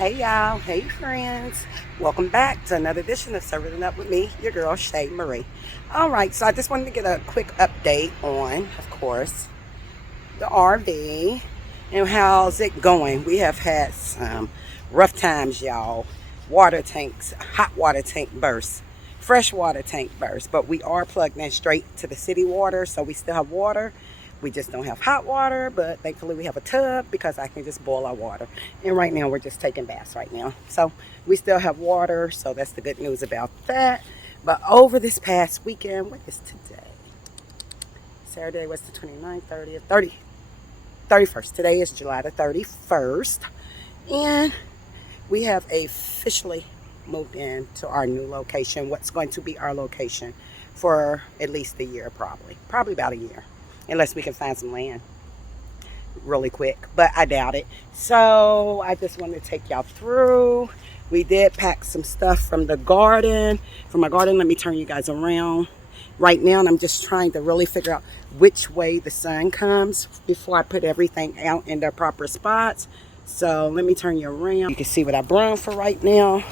Hey y'all, hey friends. Welcome back to another edition of Serving It Up with me, your girl Shay Marie. Alright, so I just wanted to get a quick update on, of course, the RV and how's it going. We have had some rough times, y'all. Water tanks, hot water tank bursts, fresh water tank bursts, but we are plugged in straight to the city water, so we still have water. We just don't have hot water, but thankfully we have a tub because I can just boil our water. And right now we're just taking baths right now. So we still have water, so that's the good news about that. But over this past weekend, what is today? Saturday was the 29th, 30th, 31st. Today is July the 31st. And we have officially moved into our new location. What's going to be our location for at least a year, probably. Probably about a year. Unless we can find some land really quick, but I doubt it. So I just wanted to take y'all through. We did pack some stuff from the garden. From my garden, let me turn you guys around. Right now, and I'm just trying to really figure out which way the sun comes before I put everything out in their proper spots. So let me turn you around. You can see what I brought for right now.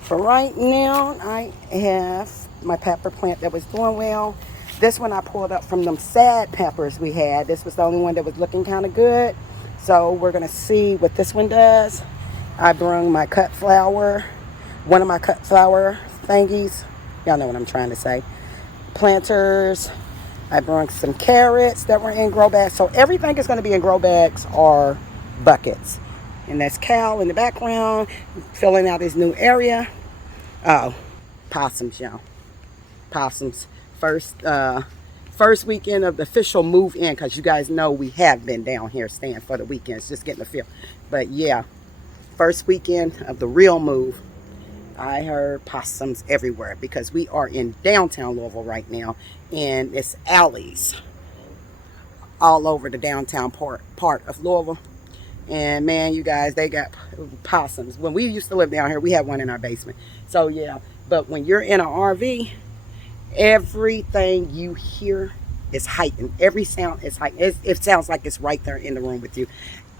For right now, I have my pepper plant that was doing well. This one I pulled up from them sad peppers we had. This was the only one that was looking kind of good. So we're going to see what this one does. I brung my cut flower, one of my cut flower thingies. Y'all know what I'm trying to say. Planters. I brung some carrots that were in grow bags. So everything is going to be in grow bags or buckets. And that's Cal in the background filling out his new area. Oh, possums, y'all. Possums. First weekend of the official move in, because you guys know we have been down here staying for the weekends, just getting the feel. But yeah, first weekend of the real move, I heard possums everywhere because we are in downtown Louisville right now, and it's alleys all over the downtown part of Louisville. And man, you guys, they got possums. When we used to live down here, we had one in our basement. So yeah, but when you're in an RV, everything you hear is heightened. Every sound is heightened. It sounds like it's right there in the room with you.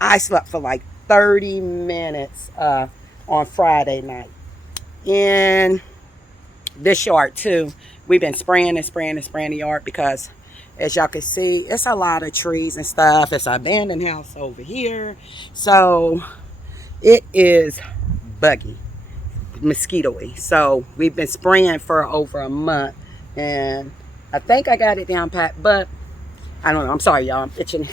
I slept for like 30 minutes on Friday night. In this yard too, we've been spraying the yard because as y'all can see, it's a lot of trees and stuff. It's an abandoned house over here. So it is buggy, mosquito-y. So we've been spraying for over a month. And I think I got it down pat, but I don't know. I'm sorry, y'all. I'm itching.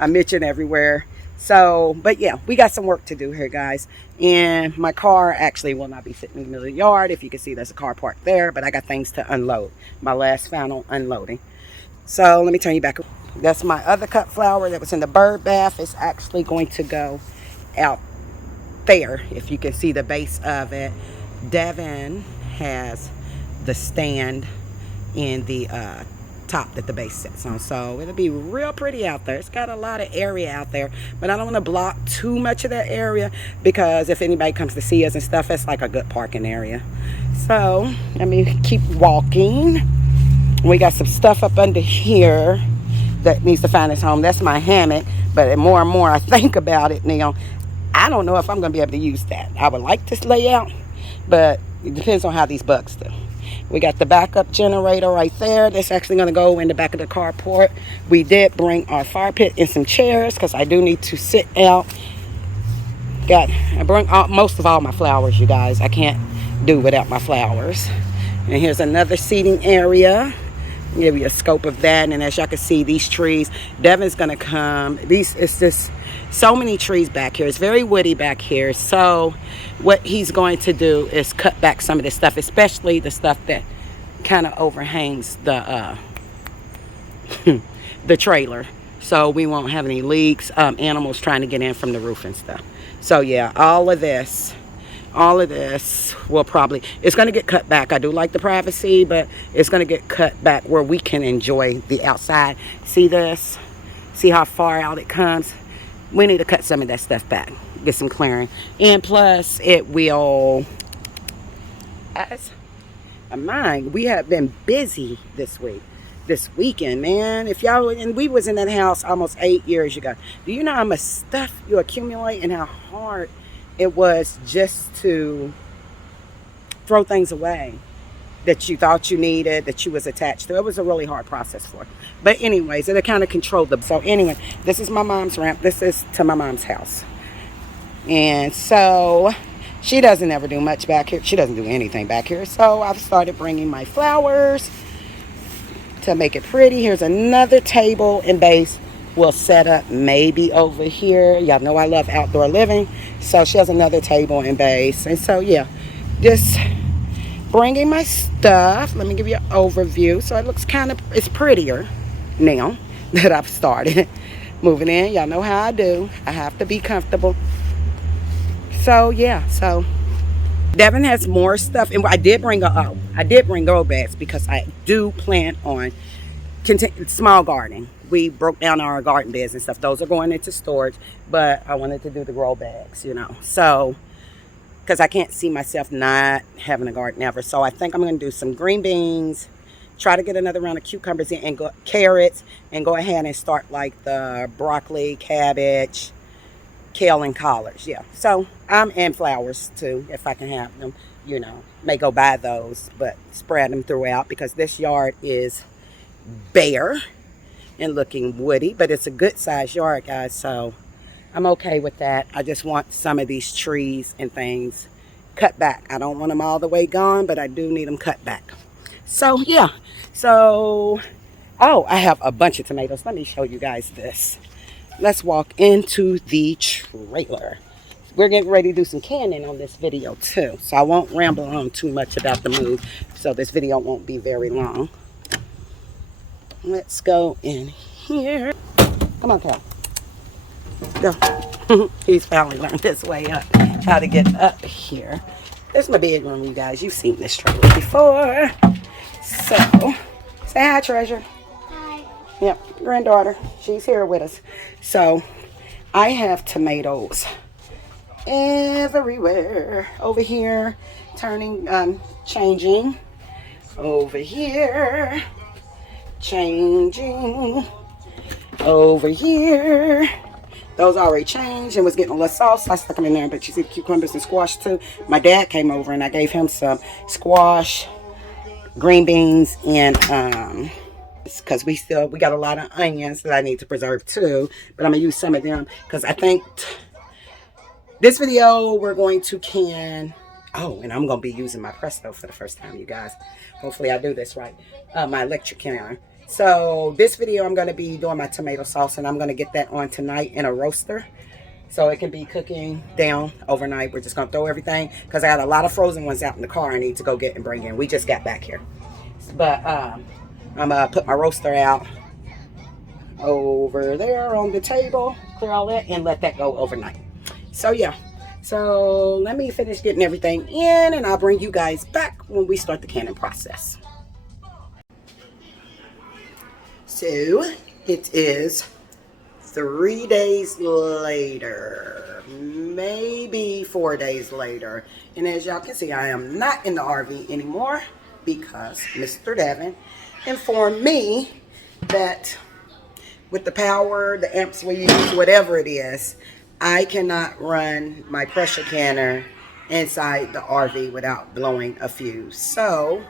I'm itching everywhere. So, but yeah, we got some work to do here, guys. And my car actually will not be sitting in the middle of the yard. If you can see, there's a car parked there, but I got things to unload. My last final unloading. So let me turn you back. That's my other cut flower that was in the bird bath. It's actually going to go out there. If you can see the base of it. Devin has the stand in the top that the base sits on, so it'll be real pretty out there. It's got a lot of area out there, but I don't want to block too much of that area because if anybody comes to see us and stuff, it's like a good parking area. So let me keep walking. We got some stuff up under here that needs to find its home. That's my hammock, but more and more I think about it now, I don't know if I'm going to be able to use that. I would like to lay out, but it depends on how these bugs do. We got the backup generator right there. That's actually going to go in the back of the carport. We did bring our fire pit and some chairs because I do need to sit out. I bring most of all my flowers, you guys. I can't do without my flowers. And here's another seating area. Give you a scope of that. And as y'all can see, these trees, Devin's going to come. It's just so many trees back here. It's very woody back here. So what he's going to do is cut back some of this stuff, especially the stuff that kind of overhangs the the trailer, so we won't have any leaks, animals trying to get in from the roof and stuff. So yeah, all of this will probably, it's going to get cut back. I do like the privacy, but it's going to get cut back where we can enjoy the outside. See this? See how far out it comes? We need to cut some of that stuff back, get some clearing. And plus, it will, as a mind, we have been busy this weekend, man. If y'all, and we was in that house almost 8 years ago. Do you know how much stuff you accumulate and how hard It was just to throw things away that you thought you needed, that you was attached to. It was a really hard process for it. But anyways, it kind of controlled the. So anyway, this is my mom's ramp. This is to my mom's house. And so she doesn't ever do much back here. She doesn't do anything back here. So I've started bringing my flowers to make it pretty. Here's another table and base. We'll set up maybe over here. Y'all know I love outdoor living. So she has another table and base. And so yeah, just bringing my stuff. Let me give you an overview. So it looks it's prettier now that I've started moving in. Y'all know how I do. I have to be comfortable. So yeah, so Devin has more stuff, and I did bring grow bags because I do plan on small gardening. We broke down our garden beds and stuff. Those are going into storage, but I wanted to do the grow bags, so because I can't see myself not having a garden ever. So I think I'm going to do some green beans, try to get another round of cucumbers in, and carrots, and go ahead and start like the broccoli, cabbage, kale, and collards. Yeah, so and flowers too, if I can have them. May go buy those, but spread them throughout because this yard is bare and looking woody, but it's a good sized yard, guys, so I'm okay with that. I just want some of these trees and things cut back. I don't want them all the way gone, but I do need them cut back. So yeah, so I have a bunch of tomatoes. Let me show you guys this. Let's walk into the trailer. We're getting ready to do some canning on this video too, so I won't ramble on too much about the move, so this video won't be very long. Let's go in here. Come on, Cal. Go. He's finally learned his way up, how to get up here. This is my bedroom, you guys. You've seen this trailer before. So, say hi, Treasure. Hi. Yep, granddaughter. She's here with us. So, I have tomatoes everywhere. Over here, changing. Over here, changing. Over here. Those already changed and was getting a little sauce. I stuck them in there, but you see the cucumbers and squash too. My dad came over and I gave him some squash, green beans, and because we got a lot of onions that I need to preserve too. But I'm gonna use some of them because I think this video we're going to can. Oh, and I'm gonna be using my Presto for the first time, you guys. Hopefully I do this right. My electric canner. So this video I'm going to be doing my tomato sauce, and I'm going to get that on tonight in a roaster so it can be cooking down overnight. We're just going to throw everything because I got a lot of frozen ones out in the car I need to go get and bring in. We just got back here. But I'm going to put my roaster out over there on the table, clear all that, and let that go overnight. So yeah, so let me finish getting everything in, and I'll bring you guys back when we start the canning process. So it is 3 days later, maybe 4 days later. And as y'all can see, I am not in the RV anymore because Mr. Devin informed me that with the power, the amps we use, whatever it is, I cannot run my pressure canner inside the RV without blowing a fuse. So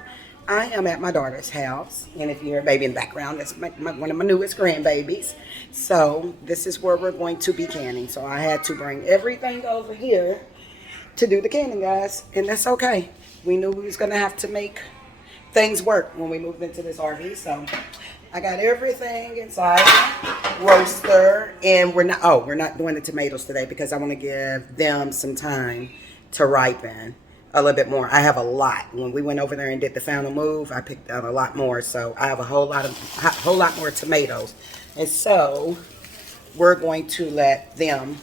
I am at my daughter's house, and if you hear a baby in the background, that's one of my newest grandbabies. So this is where we're going to be canning. So I had to bring everything over here to do the canning, guys, and that's okay. We knew we was going to have to make things work when we moved into this RV. So I got everything inside roaster, and we're not doing the tomatoes today because I want to give them some time to ripen a little bit more. I have a lot. When we went over there and did the final move, I picked out a lot more. So I have a whole lot more tomatoes. And so we're going to let them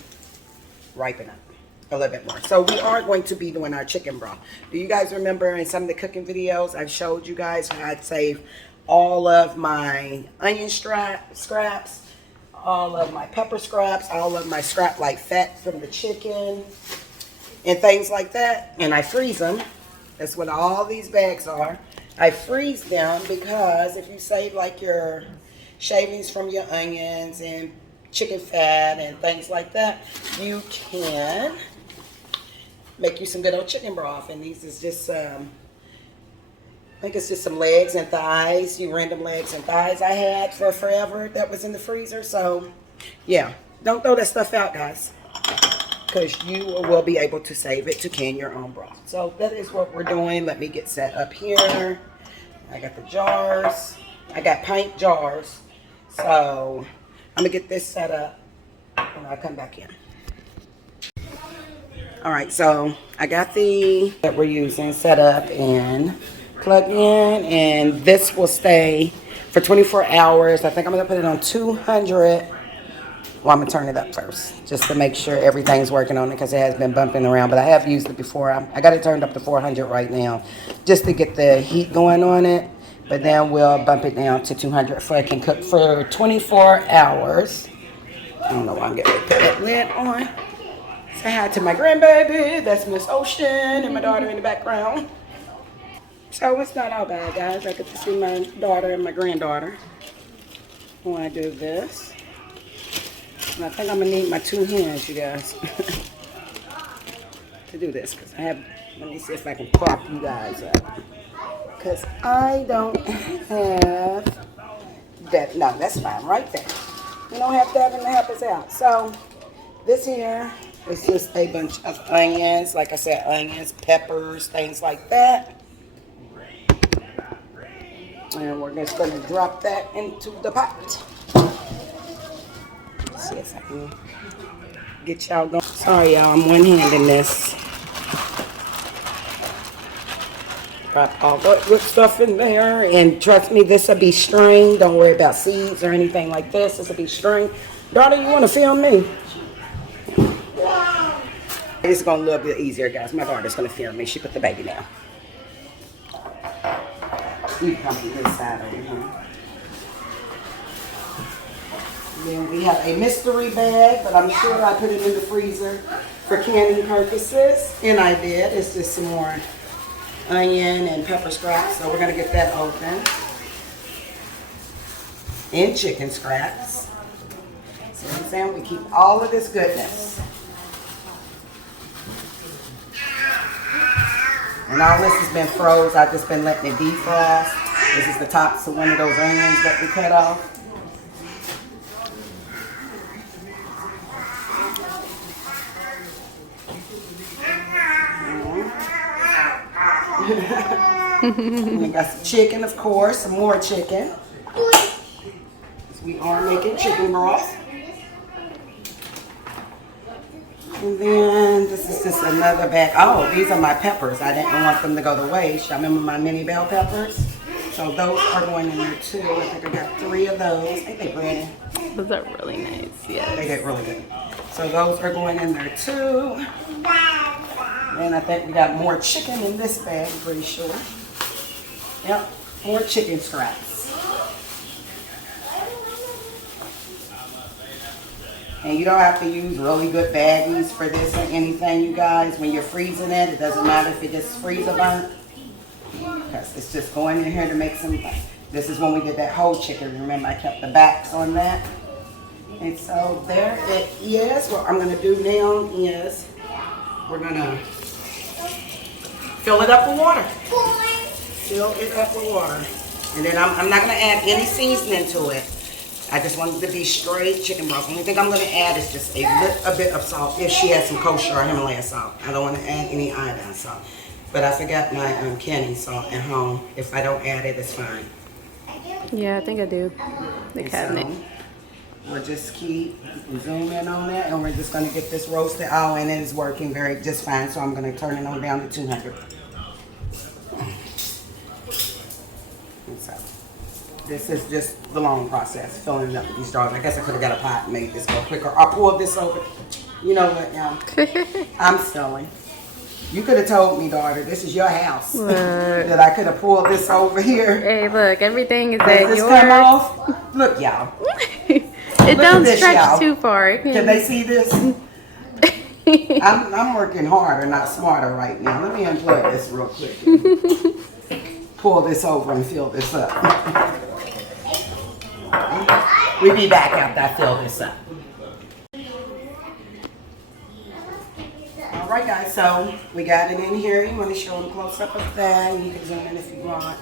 ripen up a little bit more. So we are going to be doing our chicken broth. Do you guys remember in some of the cooking videos I've showed you guys how I'd save all of my onion scraps, all of my pepper scraps, all of my scrap like fat from the chicken, and things like that, and I freeze them. That's what all these bags are. I freeze them because if you save like your shavings from your onions and chicken fat and things like that, you can make you some good old chicken broth. And these is just, I think it's just some legs and thighs. You random legs and thighs I had for forever that was in the freezer. So, yeah, don't throw that stuff out, guys, because you will be able to save it to can your own broth. So that is what we're doing. Let me get set up here. I got the jars. I got pint jars. So I'm going to get this set up when I come back in. All right, so I got the that we're using set up and plugged in, and this will stay for 24 hours. I think I'm gonna put it on 200. Well, I'm gonna turn it up first just to make sure everything's working on it because it has been bumping around, but I have used it before. I got it turned up to 400 right now just to get the heat going on it, but then we'll bump it down to 200 so it can cook for 24 hours. I don't know why I'm getting ready to put that lid on. Say hi to my grandbaby. That's Miss Ocean and my daughter in the background. So it's not all bad, guys. I get to see my daughter and my granddaughter when I do this. And I think I'm going to need my 2 hands, you guys, to do this. Because I have, let me see if I can prop you guys up. Because I don't have that. No, that's fine right there. You don't have that and the help is out. So this here is just a bunch of onions. Like I said, onions, peppers, things like that. And we're just going to drop that into the pot. Let's see if I can get y'all going. Sorry, y'all, I'm one-handing this. Drop all that good stuff in there. And trust me, this will be string. Don't worry about seeds or anything like this. This will be string. Daughter, you want to film me? It's going to be a little bit easier, guys. My daughter's going to film me. She put the baby down. You come to this side over here. Then we have a mystery bag, but I'm sure I put it in the freezer for canning purposes. And I did. It's just some more onion and pepper scraps. So we're going to get that open. And chicken scraps. See what I'm saying? We keep all of this goodness. And all this has been froze. I've just been letting it defrost. This is the tops of one of those onions that we cut off. And we got some chicken, of course, some more chicken. We are making chicken broth. And then this is just another bag. Oh, these are my peppers. I didn't want them to go to waste. Y'all remember my mini bell peppers? So those are going in there too. I think I got 3 of those. I think they're pretty. Those are really nice, yes. They get really good. So those are going in there too. And I think we got more chicken in this bag, I'm pretty sure. Yep, more chicken scraps. And you don't have to use really good baggies for this or anything, you guys. When you're freezing it, it doesn't matter if it gets freezer burnt. Because it's just going in here to make some. This is when we did that whole chicken. Remember, I kept the backs on that. And so there it is. What I'm going to do now is we're going to fill it up with water. Fill it up with water. And then I'm not going to add any seasoning to it. I just want it to be straight chicken broth. The only thing I'm going to add is just a bit of salt if she has some kosher or Himalayan salt. I don't want to add any iodine salt. But I forgot my canning salt at home. If I don't add it, it's fine. Yeah, I think I do. The cabinet. So, we'll just keep zoom in on that, and we're just going to get this roasted. Oh, and it is working just fine, so I'm going to turn it on down to 200. And so, this is just the long process, filling it up with these jars. I guess I could have got a pot and made this go quicker. I pulled this over. You know what, y'all? I'm silly. You could have told me, daughter, this is your house. That I could have pulled this over here. Hey, look, everything is Does at this yours. come off? Look, y'all. It don't stretch too far. Can they see this? I'm working harder, not smarter right now. Let me unplug this real quick. Pull this over and fill this up. We'll be back after I fill this up. All right, guys, so we got it in here. You want to show them close up of that. You can zoom in if you want.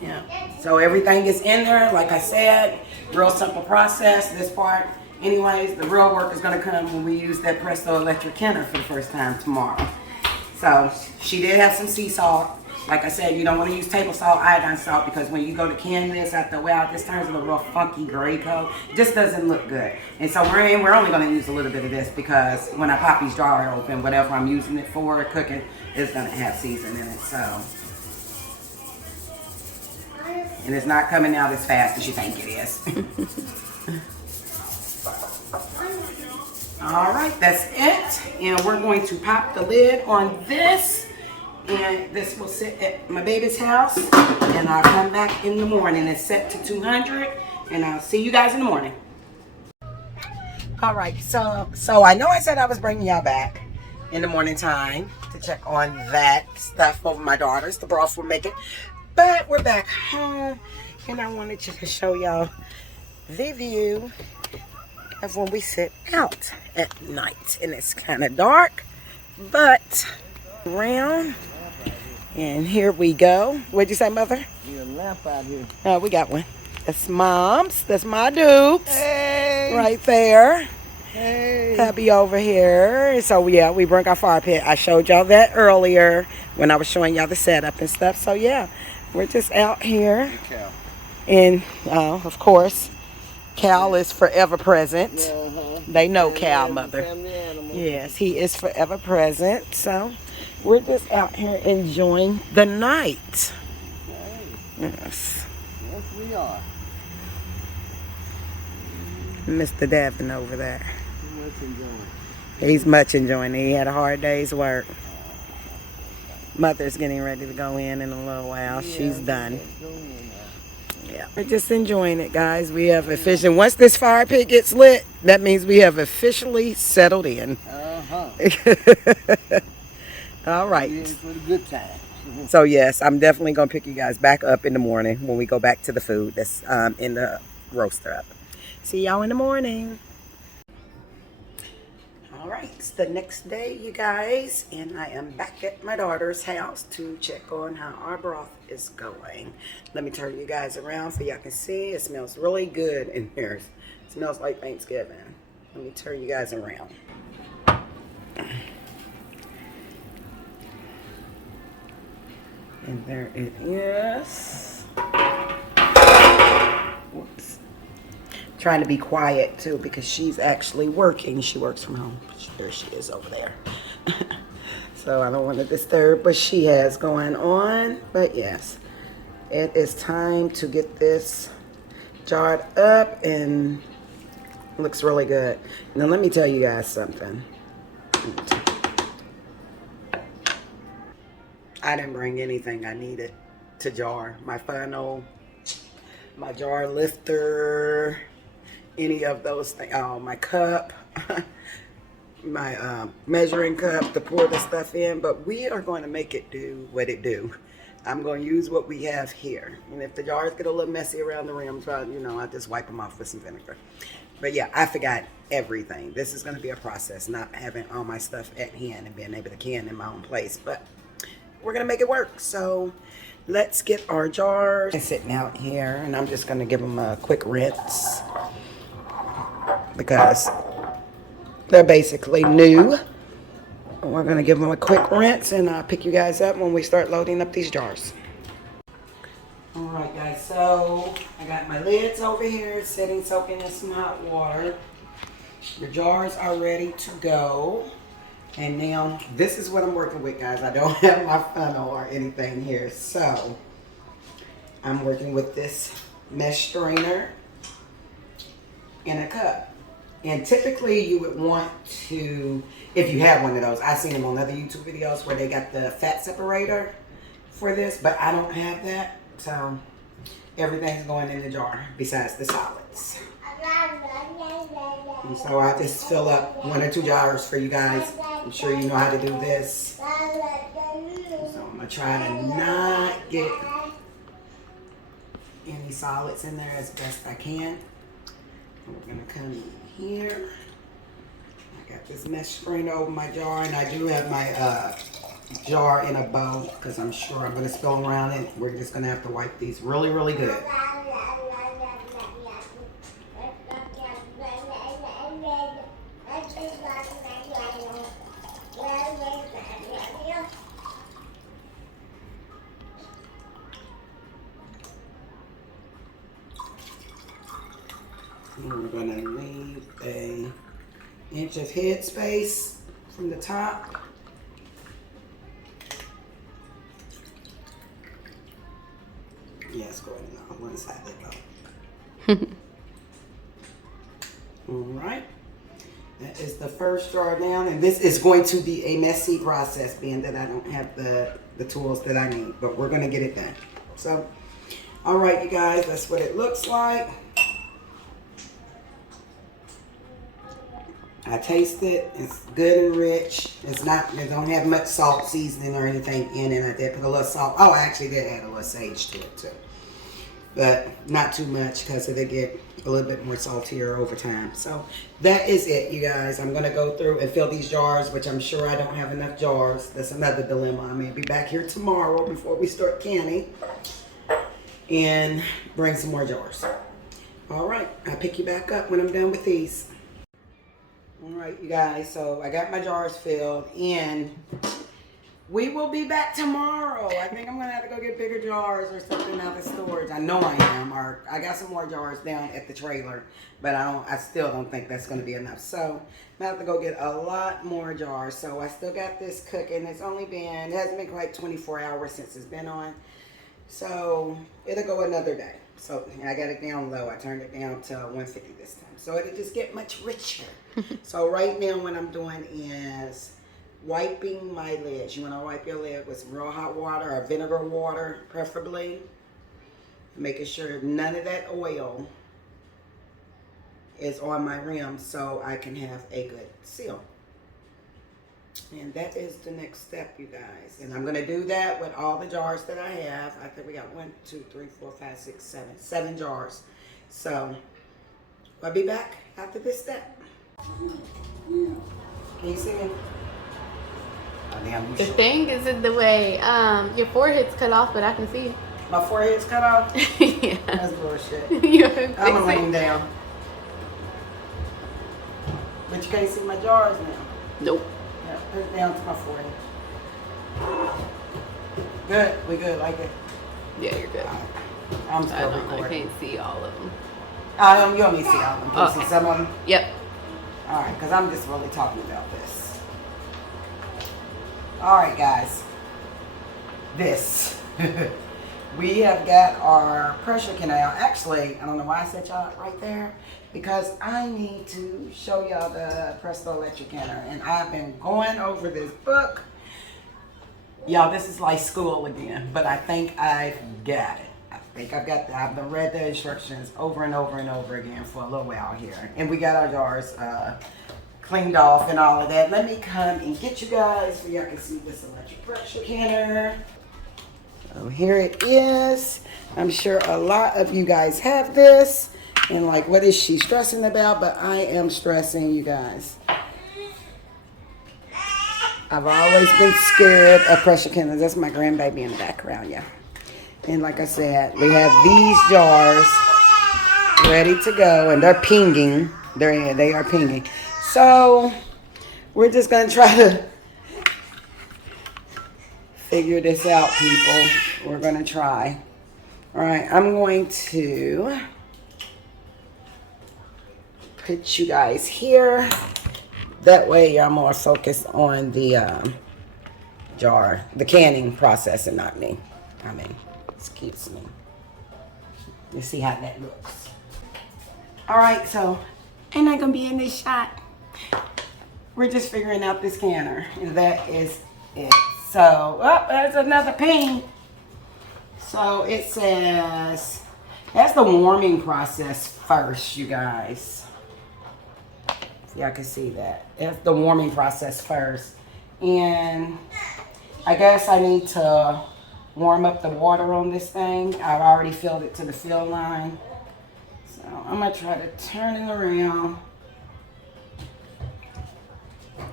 Yeah. So everything is in there. Like I said, real simple process. This part, anyways, the real work is going to come when we use that Presto electric canner for the first time tomorrow. So she did have some sea salt. Like I said, you don't want to use table salt, iodine salt, because when you go to can this after a while, this turns a real funky gray color. It just doesn't look good. And so we're only going to use a little bit of this because when I pop these jar open, whatever I'm using it for, cooking, is going to have season in it. So, and it's not coming out as fast as you think it is. All right, that's it. And we're going to pop the lid on this. And this will sit at my baby's house, and I'll come back in the morning. It's set to 200, and I'll see you guys in the morning. All right, so I know I said I was bringing y'all back in the morning time to check on that stuff over my daughters, the broth we're making, but we're back home, and I wanted to show y'all the view of when we sit out at night. And it's kind of dark, but around. And here we go. What'd you say, Mother? There's a lamp out here. Oh, we got one. That's Mom's. That's my dukes. Hey! Right there. Hey! Hubby over here. So, yeah, we bring our fire pit. I showed y'all that earlier when I was showing y'all the setup and stuff. So, yeah, we're just out here. Cal. And, of course, Cal is forever present. Uh-huh. They know Family Cal, animal, Mother. family animal. Yes, he is forever present. So, we're just out here enjoying the night. Hey, Yes. yes, we are. Mr. Devin over there. Much enjoying. He's much enjoying it. He had a hard day's work. Mother's getting ready to go in a little while. She's done. Yeah. We're just enjoying it, guys. We have officially, once this fire pit gets lit, that means we have officially settled in. Uh-huh. All right. Yeah, for the good times. So, yes, I'm definitely going to pick you guys back up in the morning when we go back to the food that's in the roaster up. See y'all in the morning. All right, it's the next day, you guys, and I am back at my daughter's house to check on how our broth is going. Let me turn you guys around so y'all can see. It smells really good in here. It smells like Thanksgiving. Let me turn you guys around. And there it is. Whoops. Trying to be quiet too because she's actually working. She works from home. There she is over there. So I don't want to disturb what she has going on. But yes, it is time to get this jarred up, and it looks really good. Now let me tell you guys something. I didn't bring anything I needed to jar. My funnel, my jar lifter, any of those things. Oh, my cup, my measuring cup to pour the stuff in. But we are going to make it do what it do. I'm going to use what we have here. And if the jars get a little messy around the rims, I just wipe them off with some vinegar. But yeah, I forgot everything. This is going to be a process, not having all my stuff at hand and being able to can in my own place. But we're gonna make it work. So let's get our jars sitting out here, and I'm just gonna give them a quick rinse because they're basically new. We're gonna give them a quick rinse, and I'll pick you guys up when we start loading up these jars. All right, guys, so I got my lids over here sitting soaking in some hot water. The jars are ready to go. And now, this is what I'm working with, guys. I don't have my funnel or anything here. So, I'm working with this mesh strainer in a cup. And typically, you would want to, if you have one of those, I've seen them on other YouTube videos where they got the fat separator for this, but I don't have that. So, everything's going in the jar besides the solids. And so I just fill up 1 or 2 jars for you guys. I'm sure you know how to do this. So I'm going to try to not get any solids in there as best I can. And we're going to come in here. I Got this mesh screen over my jar, and I do have my jar in a bowl because I'm sure I'm going to spill around it. We're just going to have to wipe these really, really good. And we're going to leave an inch of head space from the top. Yes, go ahead and on one side they go. All right. That is the first jar down, and this is going to be a messy process being that I don't have the tools that I need, but we're going to get it done. So, all right, you guys, that's what it looks like. I taste it. It's good and rich. It don't have much salt seasoning or anything in it. I did put a little salt. Oh, I actually did add a little sage to it too. But not too much because it'll get a little bit more saltier over time. So that is it, you guys. I'm going to go through and fill these jars, which I'm sure I don't have enough jars. That's another dilemma. I may be back here tomorrow before we start canning and bring some more jars. All right. I'll pick you back up when I'm done with these. All right, you guys, so I got my jars filled, and we will be back tomorrow. I think I'm going to have to go get bigger jars or something out of storage. I know I am, or I got some more jars down at the trailer, but I still don't think that's going to be enough. So I'm going to have to go get a lot more jars. So I still got this cooking. It hasn't been quite 24 hours since it's been on. So it'll go another day. So I got it down low. I turned it down to 150 this time. So it'll just get much richer. So right now what I'm doing is wiping my lids. You want to wipe your lid with some real hot water or vinegar water, preferably. Making sure none of that oil is on my rim so I can have a good seal. And that is the next step, you guys. And I'm going to do that with all the jars that I have. I think we got 7 jars. So I'll be back after this step. Can you see me? Oh, damn, The thing is in the way. Your forehead's cut off, but I can see it. My forehead's cut off? Yeah. That's bullshit. I'm I'm laying down. But you can't see my jars now. Nope. Yeah, put it down to my forehead. Good. We good like it? Yeah, you're good. I'm still recording. I can't see all of them. You want me to see all of them? Can you see some of them? Yep. All right, because I'm just really talking about this. All right, guys. This. We have got our pressure canal. Actually, I don't know why I set y'all right there. Because I need to show y'all the Presto electric canner. And I've been going over this book. Y'all, this is like school again. But I think I've got it. I've read the instructions over and over and over again for a little while here. And we got our jars cleaned off and all of that. Let me come and get you guys so y'all can see this electric pressure canner. So here it is. I'm sure a lot of you guys have this. And like, what is she stressing about? But I am stressing, you guys. I've always been scared of pressure canners. That's my grandbaby in the background, yeah. And like I said, we have these jars ready to go, and they're pinging. They are pinging. So we're just gonna try to figure this out, people. We're gonna try. All right, I'm going to put you guys here. That way you're more focused on the jar, the canning process, and not me. Excuse me. Let's see how that looks. All right, so ain't I gonna be in this shot? We're just figuring out this canner, and that is it. So, there's another ping. So it says that's the warming process first, you guys. Y'all can see that. It's the warming process first. And I guess I need to warm up the water on this thing. I've already filled it to the fill line. So I'm going to try to turn it around.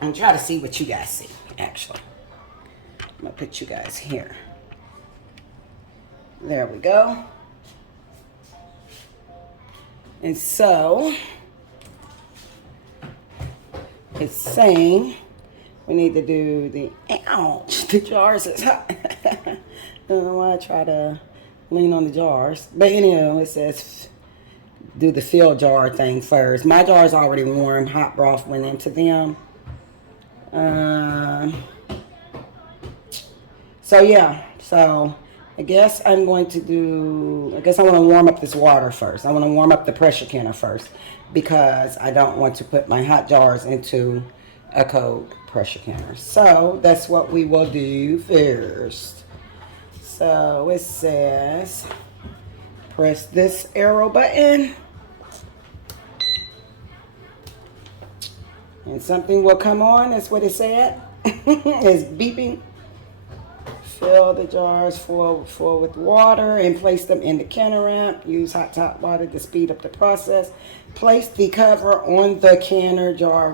I'm trying to see what you guys see, actually. I'm going to put you guys here. There we go. And so, it's saying we need to do the, ouch, the jars is hot. I don't want to try to lean on the jars. But anyway, it says do the fill jar thing first. My jar is already warm. Hot broth went into them. So yeah, so I guess I'm going to do, I guess I want to warm up this water first. I want to warm up the pressure canner first because I don't want to put my hot jars into a cold pressure canner. So that's what we will do first. So it says, press this arrow button and something will come on. That's what it said. It's beeping. Fill the jars full with water and place them in the canner ramp. Use hot water to speed up the process. Place the cover on the canner jar.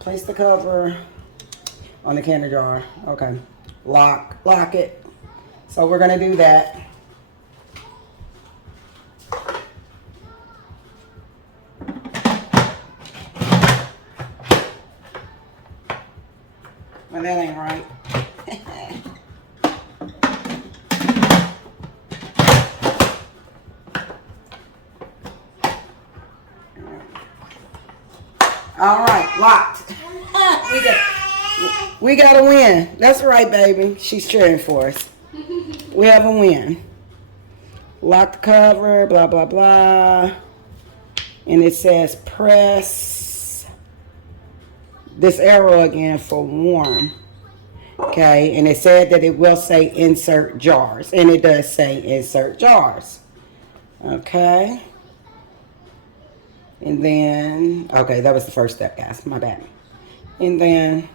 Place the cover on the canner jar. Okay. Lock it. So we're going to do that. Well, that ain't right. All right, locked. We got a win. That's right, baby. She's cheering for us. We have a win. Lock the cover, blah, blah, blah. And it says press this arrow again for warm. Okay, and it said that it will say insert jars. And it does say insert jars. Okay. And then, okay, that was the first step, guys. My bad. And then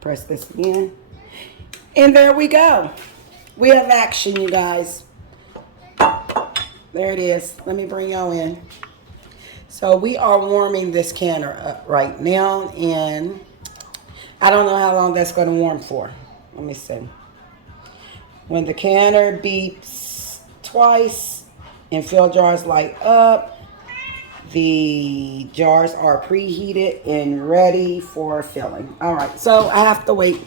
press this again. And there we go. We have action, you guys. There it is. Let me bring y'all in. So we are warming this canner up right now. And I don't know how long that's going to warm for. Let me see. When the canner beeps twice and fill jars light up, the jars are preheated and ready for filling. All right, so I have to wait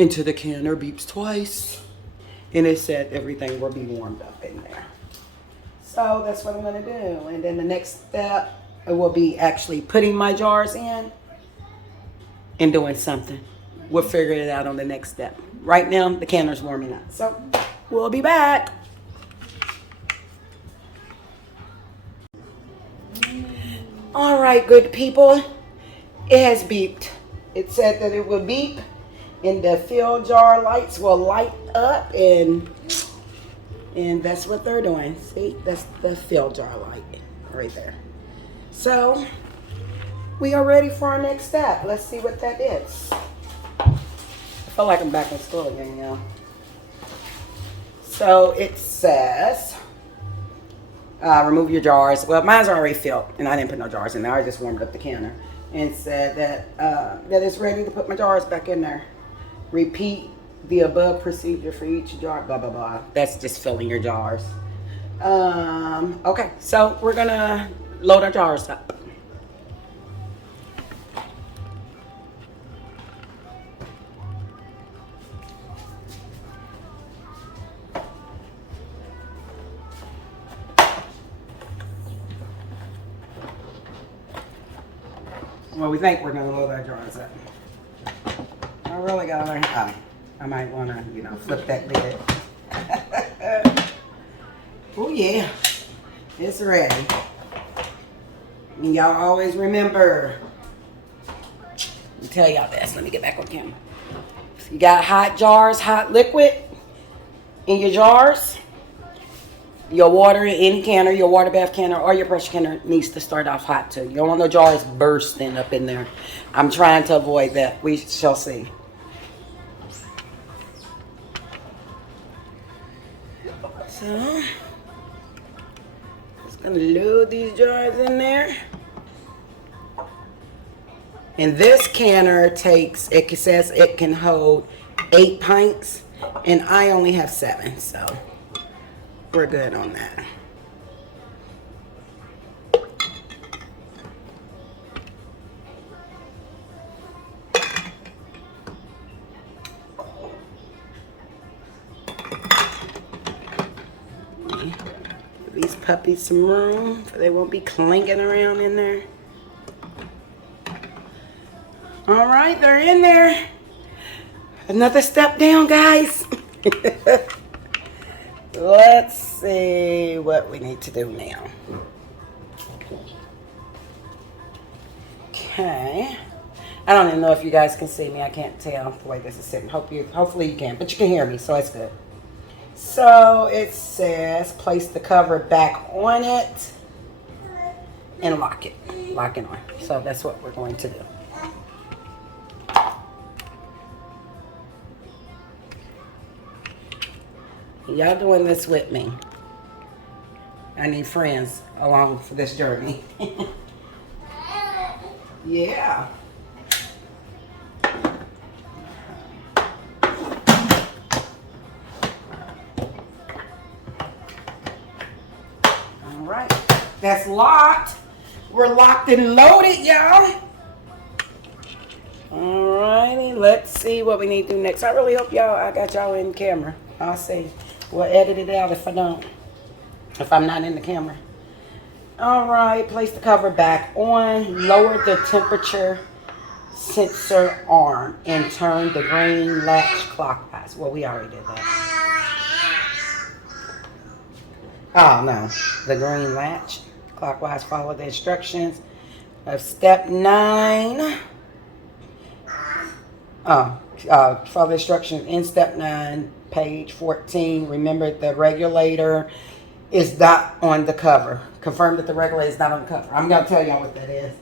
until the canner beeps twice. And it said everything will be warmed up in there. So that's what I'm going to do. And then the next step, it will be actually putting my jars in and doing something. We'll figure it out on the next step. Right now, the canner's warming up. So we'll be back. All right, good people. It has beeped. It said that it will beep and the fill jar lights will light up and that's what they're doing. See, that's the fill jar light right there. So we are ready for our next step. Let's see what that is. I feel like I'm back in school again, y'all. So it says, remove your jars. Well, mine's already filled, and I didn't put no jars in there. I just warmed up the canner. And said that that it's ready to put my jars back in there. Repeat the above procedure for each jar, blah, blah, blah. That's just filling your jars. Okay, so we're going to load our jars up. Well, we think we're going to load our jars up. I really got to learn how. I might want to, flip that lid. Oh, yeah. It's ready. And y'all always remember. Let me tell y'all this. Let me get back on camera. If you got hot jars, hot liquid in your jars, your water in any canner, your water bath canner, or your pressure canner needs to start off hot too. You don't want no jars bursting up in there. I'm trying to avoid that. We shall see. So, just gonna load these jars in there. And this canner takes, it says it can hold 8 pints, and I only have 7, so we're good on that. Give these puppies some room so they won't be clinking around in there. All right, they're in there. Another step down, guys. Let's see what we need to do now. Okay. I don't even know if you guys can see me. I can't tell the way this is sitting. Hopefully you can, but you can hear me, so it's good. So it says place the cover back on it and lock it. Lock it on. So that's what we're going to do. Y'all doing this with me. I need friends along for this journey. Yeah. All right. That's locked. We're locked and loaded, y'all. All righty. Let's see what we need to do next. I really hope I got y'all in camera. I'll see. We'll edit it out if I don't. If I'm not in the camera. All right. Place the cover back on. Lower the temperature sensor arm and turn the green latch clockwise. Well, we already did that. Oh, no. The green latch clockwise. Follow the instructions of step 9. Follow the instructions in step 9. Page 14. Remember the regulator is not on the cover. Confirm that the regulator is not on the cover. I'm going to tell y'all what that is.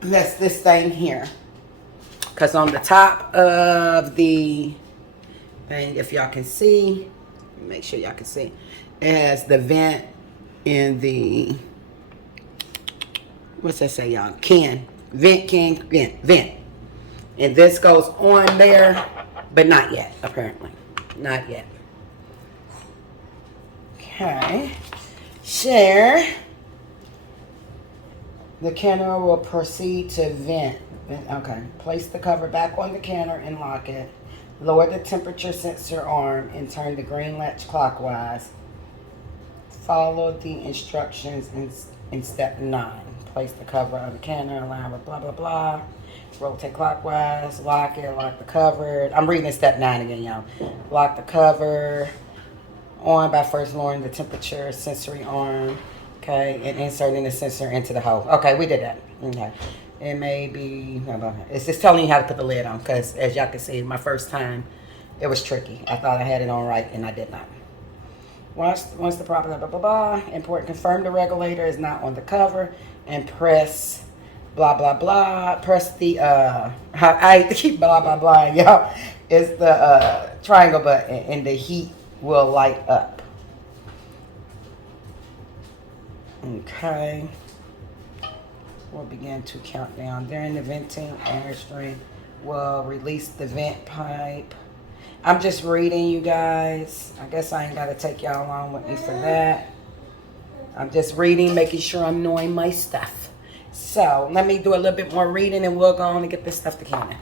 That's this thing here. Because on the top of the thing, if y'all can see, make sure y'all can see, it has the vent in the, what's that say, y'all? Can. Vent. And this goes on there. But not yet, apparently. Not yet. Okay. Share. The canner will proceed to vent. Okay. Place the cover back on the canner and lock it. Lower the temperature sensor arm and turn the green latch clockwise. Follow the instructions in step 9. Place the cover on the canner, align with blah, blah, blah. Rotate clockwise, lock it, lock the cover. I'm reading step 9 again, y'all. Lock the cover on by first lowering the temperature sensory arm, okay, and inserting the sensor into the hole. Okay, we did that. Okay. It may be, it's just telling you how to put the lid on because as y'all can see, my first time, it was tricky. I thought I had it on right and I did not. Once the proper blah, blah, blah, blah, important, confirm the regulator is not on the cover and press blah, blah, blah. Press the, I keep blah, blah, blah, y'all. It's the triangle button and the heat will light up. Okay. We'll begin to count down. During the venting, airstream will release the vent pipe. I'm just reading, you guys. I guess I ain't got to take y'all along with me for that. I'm just reading, making sure I'm knowing my stuff. So let me do a little bit more reading and we'll go on and get this stuff to cannon.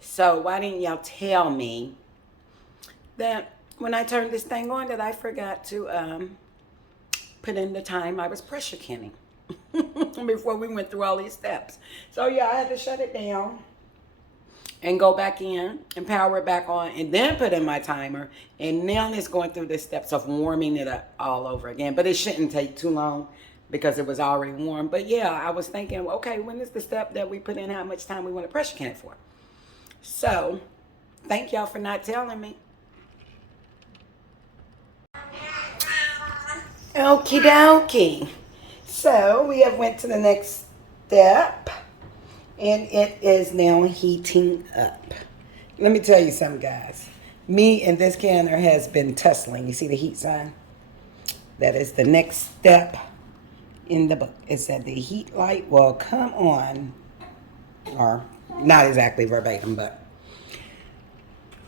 So why didn't y'all tell me that when I turned this thing on that I forgot to put in the time I was pressure canning before we went through all these steps. So yeah, I had to shut it down and go back in and power it back on and then put in my timer. And now it's going through the steps of warming it up all over again. But it shouldn't take too long because it was already warm. But yeah, I was thinking, okay, when is the step that we put in how much time we want to pressure can it for? So thank y'all for not telling me. Okie dokie. So we have went to the next step. And it is now heating up. Let me tell you something, guys. Me and this canner has been tussling. You see the heat sign? That is the next step in the book. It said the heat light will come on, or not exactly verbatim, but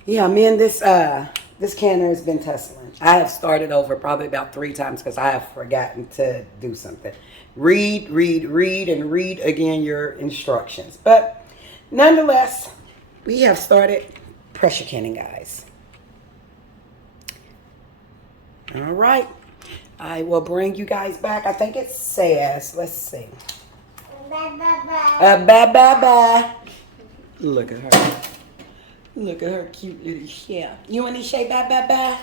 yeah, me and this canner has been tussling. I have started over probably about 3 times because I have forgotten to do something. Read, and read again your instructions. But nonetheless, we have started pressure canning, guys. All right. I will bring you guys back. I think it says, let's see. Bye. Look at her. Look at her cute little shell. You want to say bye?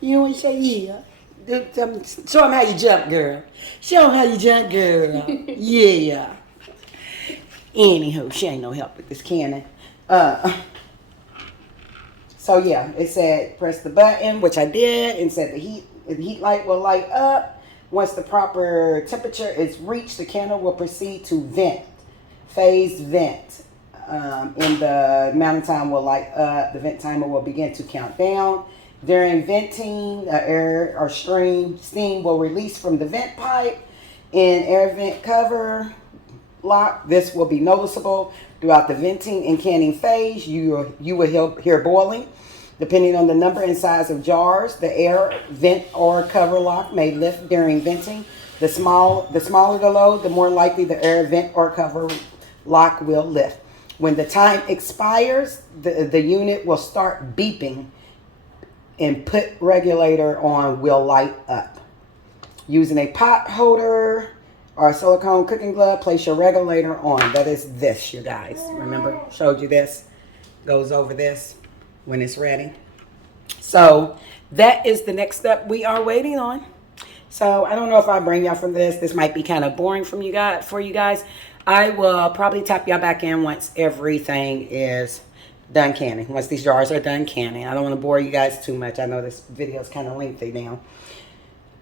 You want to say yeah? Show them how you jump, girl. Show them how you jump, girl. Yeah. Anywho, she ain't no help with this cannon. So yeah, it said press the button, which I did, and said the heat light will light up. Once the proper temperature is reached, the candle will proceed to vent. Phased vent. In the amount of time will light up. The vent timer will begin to count down. During venting, air or steam will release from the vent pipe. In air vent cover lock, this will be noticeable throughout the venting and canning phase. You will hear boiling. Depending on the number and size of jars, the air vent or cover lock may lift during venting. The smaller the load, the more likely the air vent or cover lock will lift. When the time expires, the unit will start beeping and put regulator on will light up. Using a pot holder or a silicone cooking glove, place your regulator on. That is this, you guys. Remember, showed you this. Goes over this when it's ready. So that is the next step we are waiting on. So I don't know if I bring y'all from this. This might be kind of boring for you guys. I will probably tap y'all back in once everything is done canning. Once these jars are done canning. I don't want to bore you guys too much. I know this video is kind of lengthy now.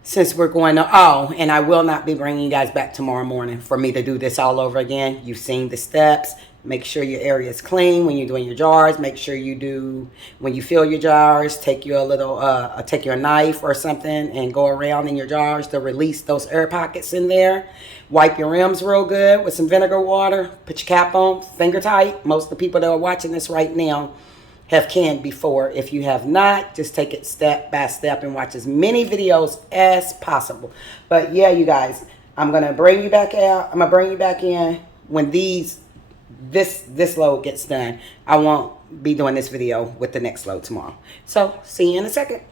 Since we're going to, and I will not be bringing you guys back tomorrow morning for me to do this all over again. You've seen the steps. Make sure your area is clean when you're doing your jars. Make sure you do, when you fill your jars, take you take your knife or something and go around in your jars to release those air pockets in there. Wipe your rims real good with some vinegar water. Put your cap on, finger tight. Most of the people that are watching this right now have canned before. If you have not, just take it step by step and watch as many videos as possible. But yeah, you guys, I'm going to bring you back out. I'm going to bring you back in when this load gets done. I won't be doing this video with the next load tomorrow. So see you in a second.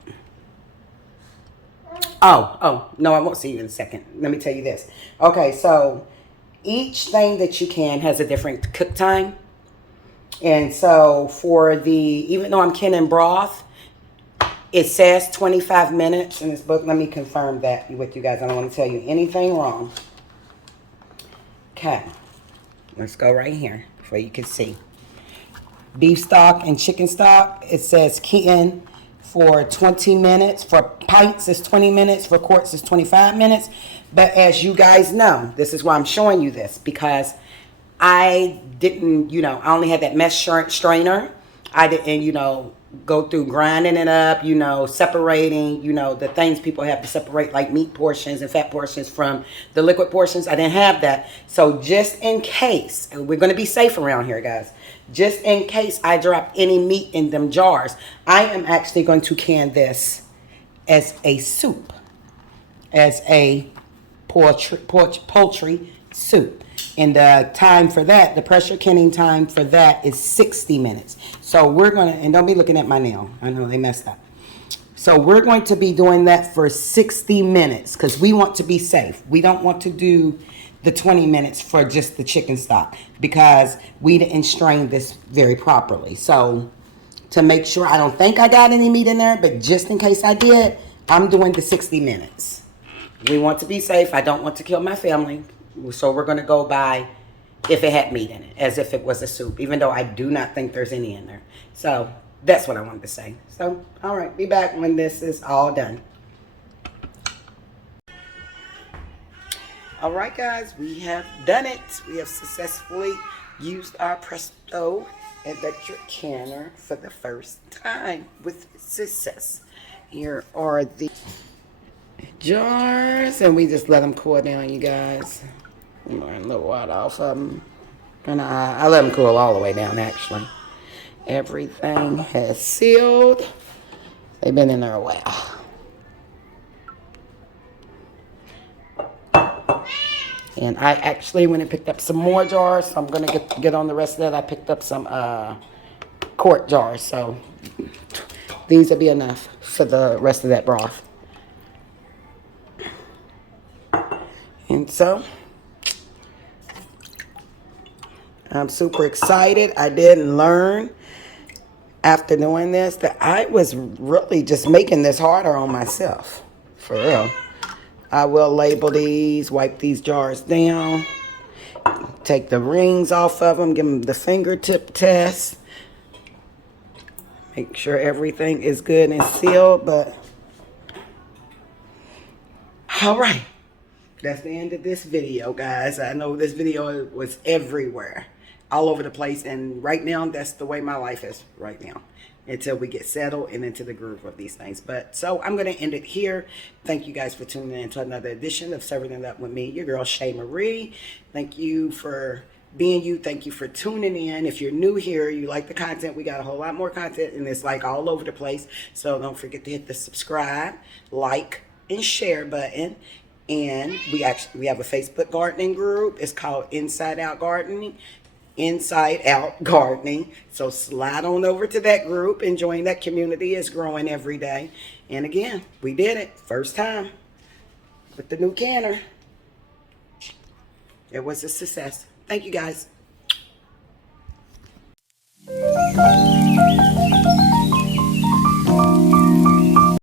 Oh, no, I won't see you in a second. Let me tell you this. Okay, so each thing that you can has a different cook time. And so even though I'm canning broth, it says 25 minutes in this book. Let me confirm that with you guys. I don't want to tell you anything wrong. Okay. Let's go right here so you can see. Beef stock and chicken stock, it says can for 20 minutes. For pints, it's 20 minutes. For quarts, it's 25 minutes. But as you guys know, this is why I'm showing you this, because I didn't, I only had that mesh strainer. I didn't, go through grinding it up, separating, the things people have to separate, like meat portions and fat portions from the liquid portions. I didn't have that. So just in case, and we're going to be safe around here, guys, just in case I drop any meat in them jars, I am actually going to can this as a soup, as a poultry soup. And the time for that, the pressure canning time for that is 60 minutes. So we're going to, and don't be looking at my nail. I know they messed up. So we're going to be doing that for 60 minutes because we want to be safe. We don't want to do the 20 minutes for just the chicken stock because we didn't strain this very properly. So to make sure, I don't think I got any meat in there, but just in case I did, I'm doing the 60 minutes. We want to be safe. I don't want to kill my family. So we're going to go by if it had meat in it, as if it was a soup, even though I do not think there's any in there. So that's what I wanted to say. So, all right, be back when this is all done. All right, guys, we have done it. We have successfully used our Presto electric canner for the first time with success. Here are the jars, and we just let them cool down, you guys. I'm running a little water off of them. And I let them cool all the way down, actually. Everything has sealed. They've been in there a while. And I actually went and picked up some more jars, so I'm going to get on the rest of that. I picked up some quart jars, so these will be enough for the rest of that broth. And so, I'm super excited. I didn't learn after doing this that I was really just making this harder on myself. For real. I will label these, wipe these jars down, take the rings off of them, give them the fingertip test. Make sure everything is good and sealed, but all right. That's the end of this video, guys. I know this video was everywhere, all over the place, and right now, that's the way my life is right now, until we get settled and into the groove of these things. But so I'm going to end it here. Thank you guys for tuning in to another edition of Serving It Up with me, your girl Shay Marie. Thank you for being you. Thank you for tuning in. If you're new here, you like the content, we got a whole lot more content, and it's like all over the place. So don't forget to hit the subscribe, like, and share button. And we have a Facebook gardening group. It's called Inside Out Gardening. So slide on over to that group and join that community. It's growing every day. And again, we did it. First time with the new canner. It was a success. Thank you, guys.